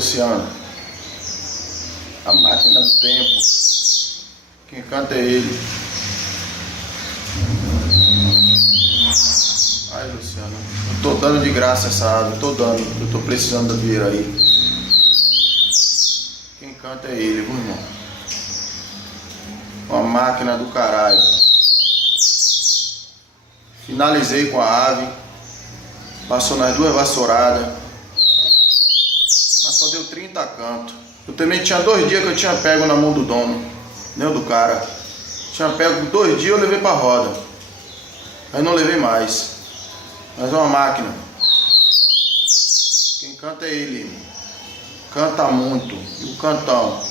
Luciano. A máquina do tempo. Quem canta é ele. Ai, Luciano, eu tô dando de graça essa água, eu tô precisando da dinheiro aí. Quem canta é ele, viu, irmão? Uma máquina do caralho. Finalizei com a ave. Passou nas 2 vassouradas. Mas só deu 30 cantos. Eu também tinha 2 dias que eu tinha pego na mão do dono, nem o do cara. Tinha pego 2 dias, eu levei pra roda. Aí não levei mais. Mas é uma máquina. Quem canta é ele, irmão. Canta muito. E o cantão.